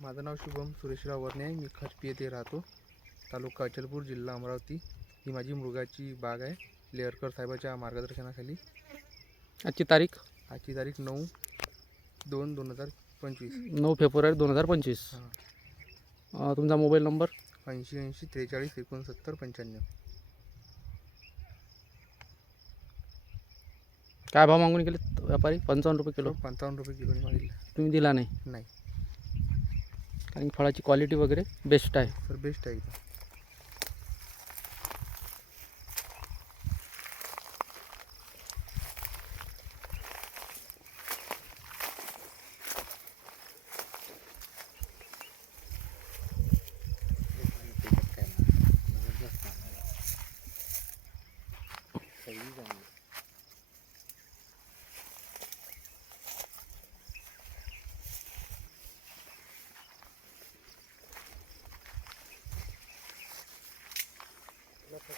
माझं नाव शुभम सुरेशराव वर्णे आहे. मी खचपी येथे राहतो. तालुका अचलपूर जिल्हा अमरावती. ही माझी मृगाची बाग आहे. लेअरकर साहेबाच्या मार्गदर्शनाखाली. आजची तारीख? आजची तारीख नऊ दोन दोन हजार पंचवीस. नऊ फेब्रुवारी दोन हजार पंचवीस. हां. तुमचा मोबाईल नंबर? ऐंशी ऐंशी त्रेचाळीस एकोणसत्तर पंच्याण्णव. काय भाव मागून गेले व्यापारी? पंचावन्न रुपये किलो. पंचावन्न रुपये किलोने मागितलं. तुम्ही दिला नाही? नाही. आणि फळाची क्वालिटी वगैरे बेस्ट आहे. सर बेस्ट आहे.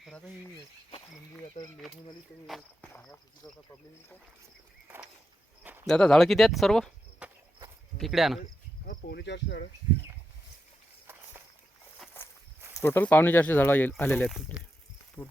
तर आता ही म्हणजे आता लेट होऊन आली तर प्रॉब्लेम झाडं किती आहेत सर्व? इकडे आणा. हा पावणे चारशे झाडं. टोटल पावणे चारशे झाडं आलेले आहेत. तुमचे por